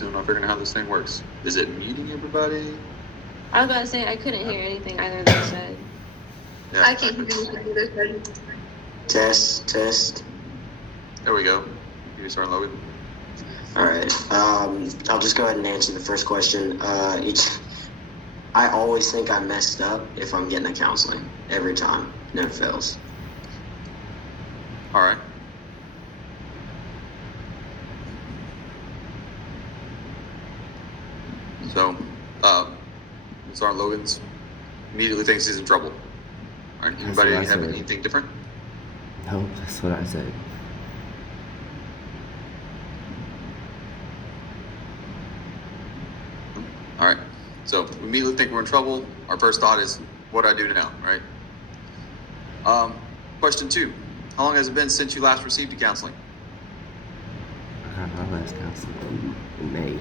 Still not figuring out how this thing works. Is it muting everybody? I was about to say, I couldn't hear anything either of them said. Yeah, I can't hear anything either. Test. There we go. You start Logan. All right. I'll just go ahead and answer the first question. I always think I messed up if I'm getting a counseling every time. Never fails. All right. So, Sergeant Logan's immediately thinks he's in trouble. All right. Anybody what I have said. anything different? Nope, that's what I said. All right. So we immediately think we're in trouble. Our first thought is, what do I do now, right? Question 2. How long has it been since you last received counseling? I got my last counseling in May.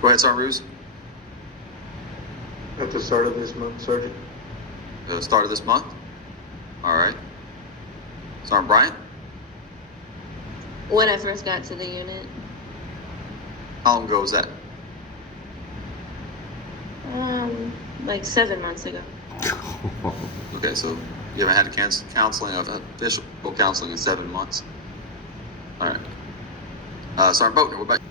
Go ahead, Sergeant Ruse. At the start of this month, Sergeant. The start of this month. All right. Sergeant Bryant. When I first got to the unit. How long ago was that? Like 7 months ago. Okay, so you haven't had counseling of official counseling in 7 months. All right. Sergeant Boatner, what about you?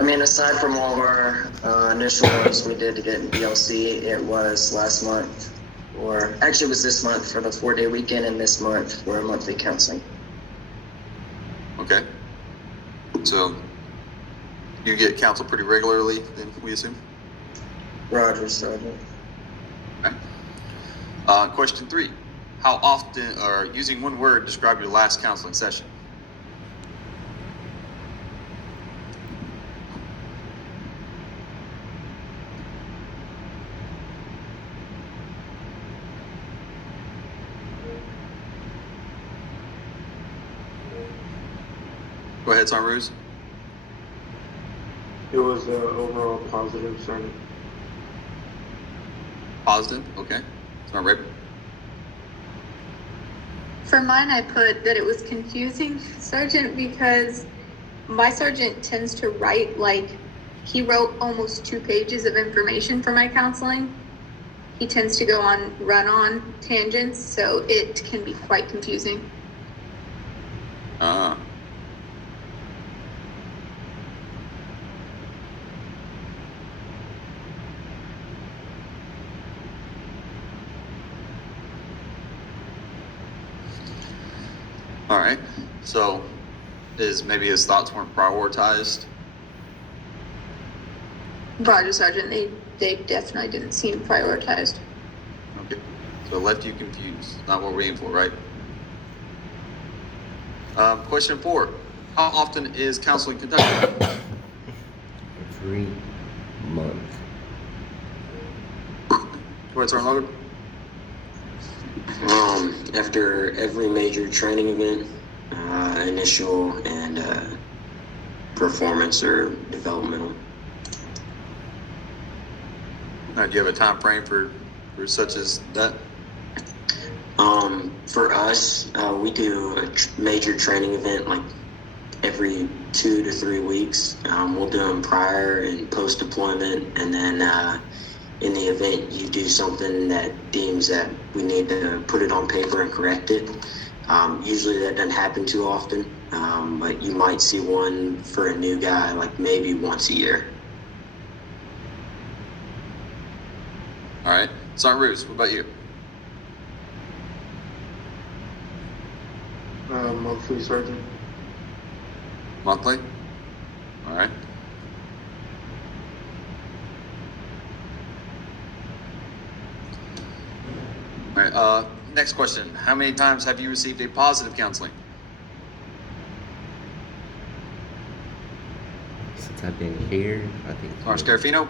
I mean, aside from all of our initial ones we did to get in DLC, it was last month, or actually it was this month for the 4-day weekend, and this month for monthly counseling. Okay. So you get counseled pretty regularly, then we assume? Roger, Sergeant. Okay. Question 3. How often, or using one word, describe your last counseling session? Go ahead, Sergeant Ruse. It was overall positive, Sergeant. Positive, okay. Sergeant Raven. For mine, I put that it was confusing, Sergeant, because my sergeant tends to write like he wrote almost 2 pages of information for my counseling. He tends to run on tangents, so it can be quite confusing. All right. So, maybe his thoughts weren't prioritized? Roger, Sergeant. They definitely didn't seem prioritized. Okay. So it left you confused. Not what we're aiming for, right? Question 4. How often is counseling conducted? Every month. Go ahead, Sergeant Logan. After every major training event, initial and performance or developmental. Do you have a time frame for such as that? For us, we do a major training event like every 2 to 3 weeks. We'll do them prior and post deployment, and then in the event you do something that deems that we need to put it on paper and correct it. Usually that doesn't happen too often, but you might see one for a new guy like maybe once a year. All right. Sergeant Ruse, what about you? Monthly, Sergeant. Monthly? All right. All right. Next question. How many times have you received a positive counseling? Since I've been here, I think Sergeant Scarafino?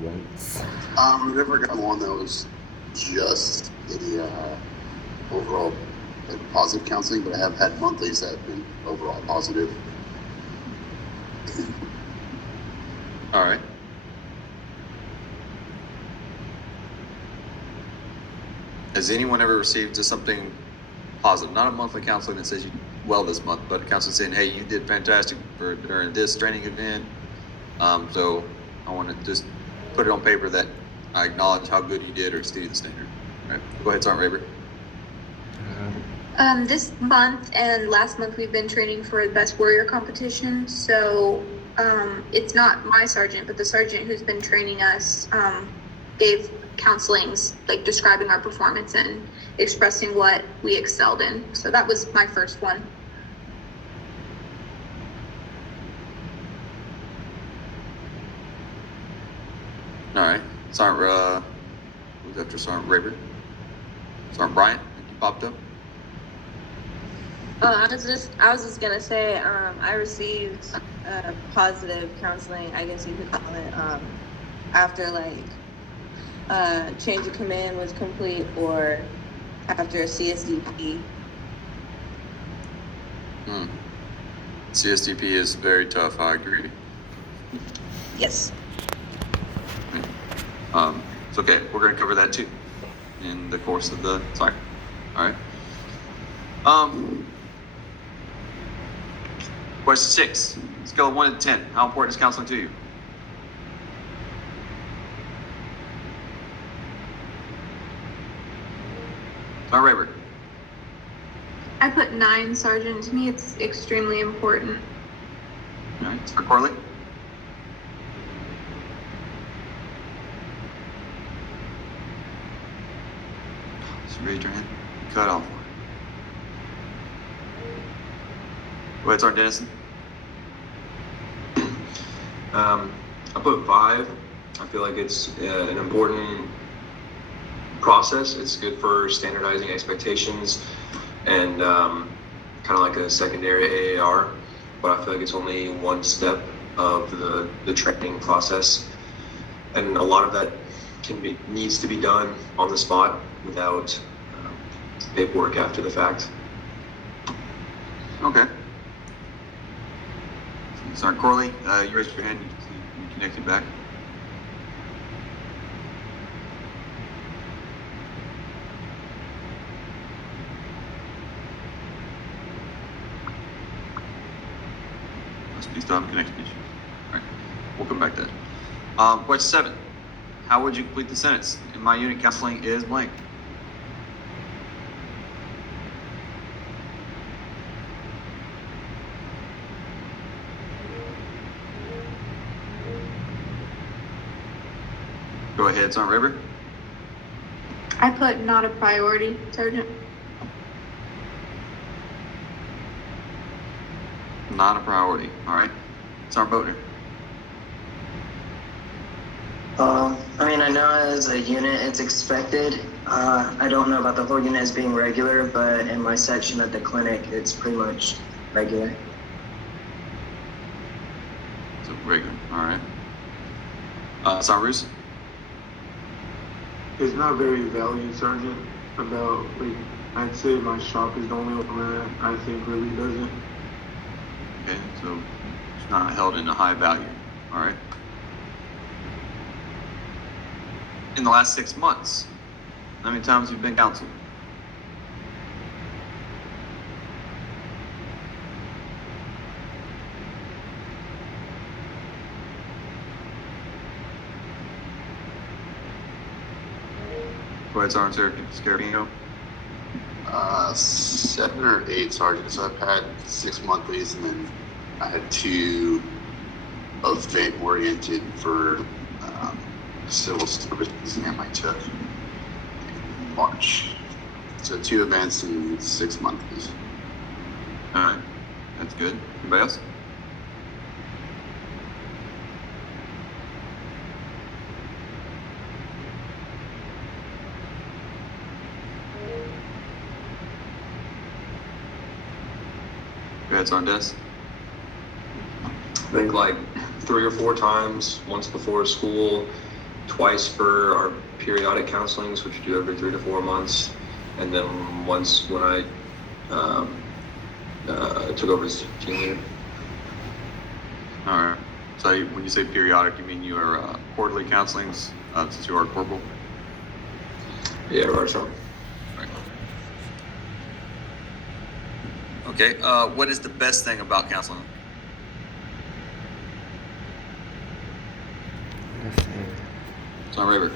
once. I've never got one that was just the overall positive counseling, but I have had monthlies that have been overall positive. All right. Has anyone ever received just something positive, not a monthly counseling that says you well this month, but the council saying, hey, you did fantastic during this training event. So I want to just put it on paper that I acknowledge how good you did or exceeded the standard. All right, go ahead, Sergeant Rayburn. This month and last month we've been training for the Best Warrior competition. So it's not my sergeant, but the sergeant who's been training us gave counselings, like describing our performance and expressing what we excelled in. So that was my first one. All right, Sergeant, who's after Sergeant Rayburn? Sergeant Bryant, I think you popped up. I was just gonna say, I received positive counseling, I guess you could call it, after like change of command was complete or after a CSDP. CSDP is very tough, I agree. Yes. It's okay, we're gonna cover that too in the course of the cycle. All right. Question 6, scale of 1 to 10. How important is counseling to you? Sergeant Rayburn. I put 9, Sergeant. To me, it's extremely important. All right, Sergeant Corley. Just raise your hand. Cut off. Go ahead, Sergeant Dennison. I put 5. I feel like it's an important process. It's good for standardizing expectations and kind of like a secondary AAR, but I feel like it's only one step of the training process, and a lot of that needs to be done on the spot without paperwork after the fact. Okay. Sergeant Corley, you raised your hand. You connected back. Must be some connection issue. All right, we'll come back to that. Question 7. How would you complete the sentence? In my unit, counseling is blank. Go ahead, Sergeant Rayburn. I put not a priority, Sergeant. Not a priority. All right. Sergeant Boatner. I mean, I know as a unit it's expected. I don't know about the whole unit as being regular, but in my section at the clinic, it's pretty much regular. So regular. All right. Sergeant Roos. It's not very valued, Sergeant. About, like, I'd say my shop is the only one that I think really does it. Okay, so it's not held in a high value. All right. In the last 6 months, how many times have you been counseled? Go ahead, Sergeant Scarabino. 7 or 8 sergeants. So I've had 6 monthlies, and then I had 2 event oriented for civil service exam I took in March. So 2 events and 6 monthlies. All right, that's good. Anybody else? Go ahead, Sergeant Dennis. I think like 3 or 4 times, once before school, twice for our periodic counselings, which we do every 3 to 4 months, and then once when I took over as team leader. All right. So when you say periodic, you mean your quarterly counselings since you are a corporal? Yeah, right. So. Right. Okay, what is the best thing about counseling? Sergeant Rayburn.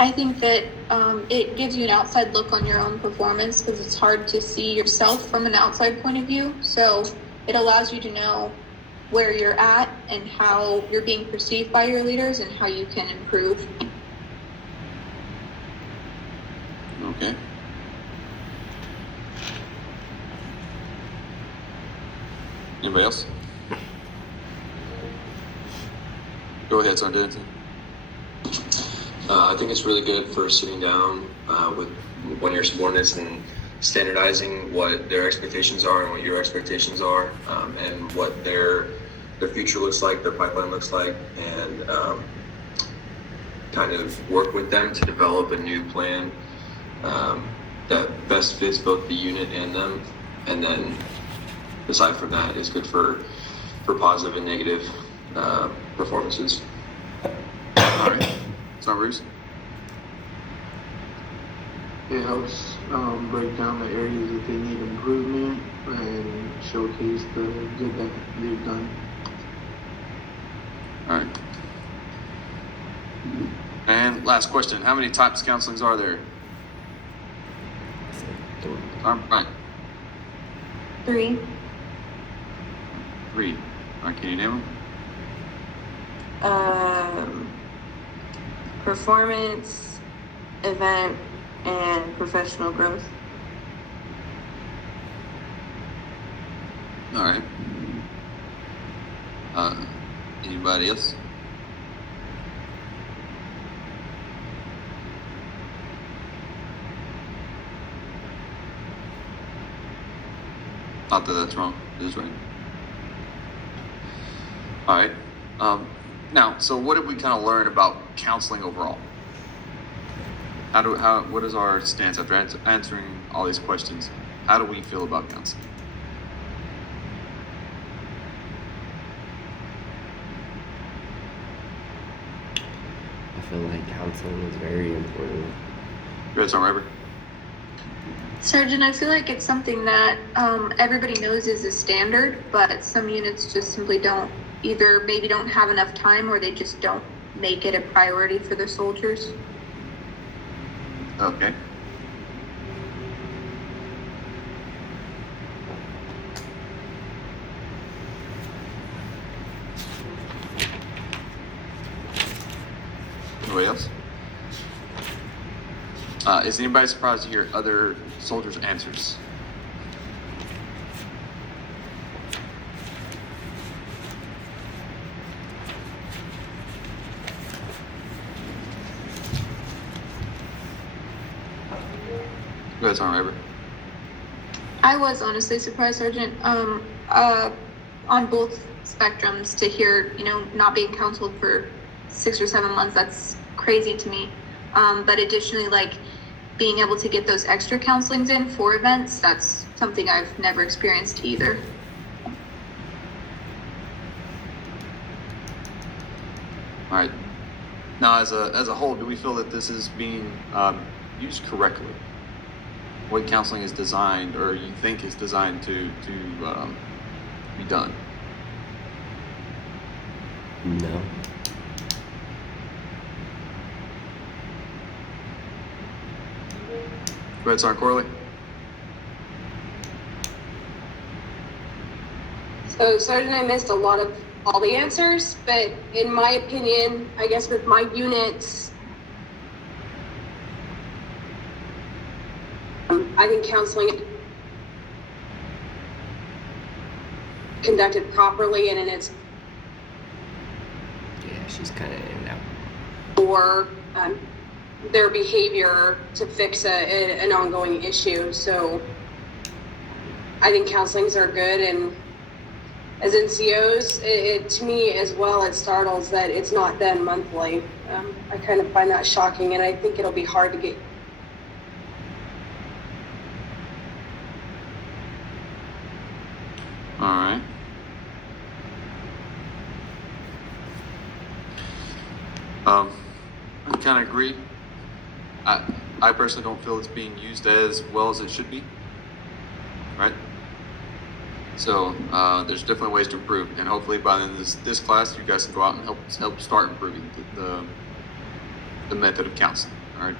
I think that it gives you an outside look on your own performance because it's hard to see yourself from an outside point of view. So it allows you to know where you're at and how you're being perceived by your leaders and how you can improve. Okay. Anybody else? Go ahead, Sergeant Dennison. I think it's really good for sitting down with one of your subordinates and standardizing what their expectations are and what your expectations are, and what their future looks like, their pipeline looks like, and kind of work with them to develop a new plan that best fits both the unit and them. And then aside from that, it's good for positive and negative performances. All right. Sergeant Reeves. It helps break down the areas that they need improvement and showcase the good that they've done. All right. And last question, how many types of counselings are there? Right. 3. 3. All right, can you name them? Performance, event, and professional growth. All right. Anybody else? Not that that's wrong. It is right. All right. Now, so what did we kind of learn about counseling overall? What is our stance after answering all these questions? How do we feel about counseling? I feel like counseling is very important. Go ahead, Sergeant Rayburn. Sergeant, I feel like it's something that everybody knows is a standard, but some units just simply don't, either maybe don't have enough time or they just don't make it a priority for their soldiers. Okay. Anybody else? Is anybody surprised to hear other soldiers' answers? Go ahead, Sergeant Rayburn. I was honestly surprised, Sergeant, on both spectrums to hear, not being counseled for 6 or 7 months. That's crazy to me. But additionally, like being able to get those extra counselings in for events, that's something I've never experienced either. All right. Now, as a whole, do we feel that this is being used correctly? What counseling is designed, or you think is designed to be done? No. Go ahead, Sergeant Corley. So, Sergeant, I missed a lot of all the answers, but in my opinion, I guess with my units, I think counseling conducted properly and in its Yeah, she's kind of in and out. for their behavior to fix an ongoing issue. So I think counselings are good, and as NCOs, it to me as well, it startles that it's not done monthly. I kind of find that shocking, and I think it'll be hard to get. All right. I kind of agree. I personally don't feel it's being used as well as it should be. right? So there's definitely ways to improve, and hopefully by the end of this class, you guys can go out and help start improving the method of counseling. All right.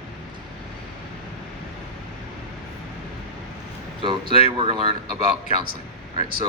So today we're going to learn about counseling. All right. So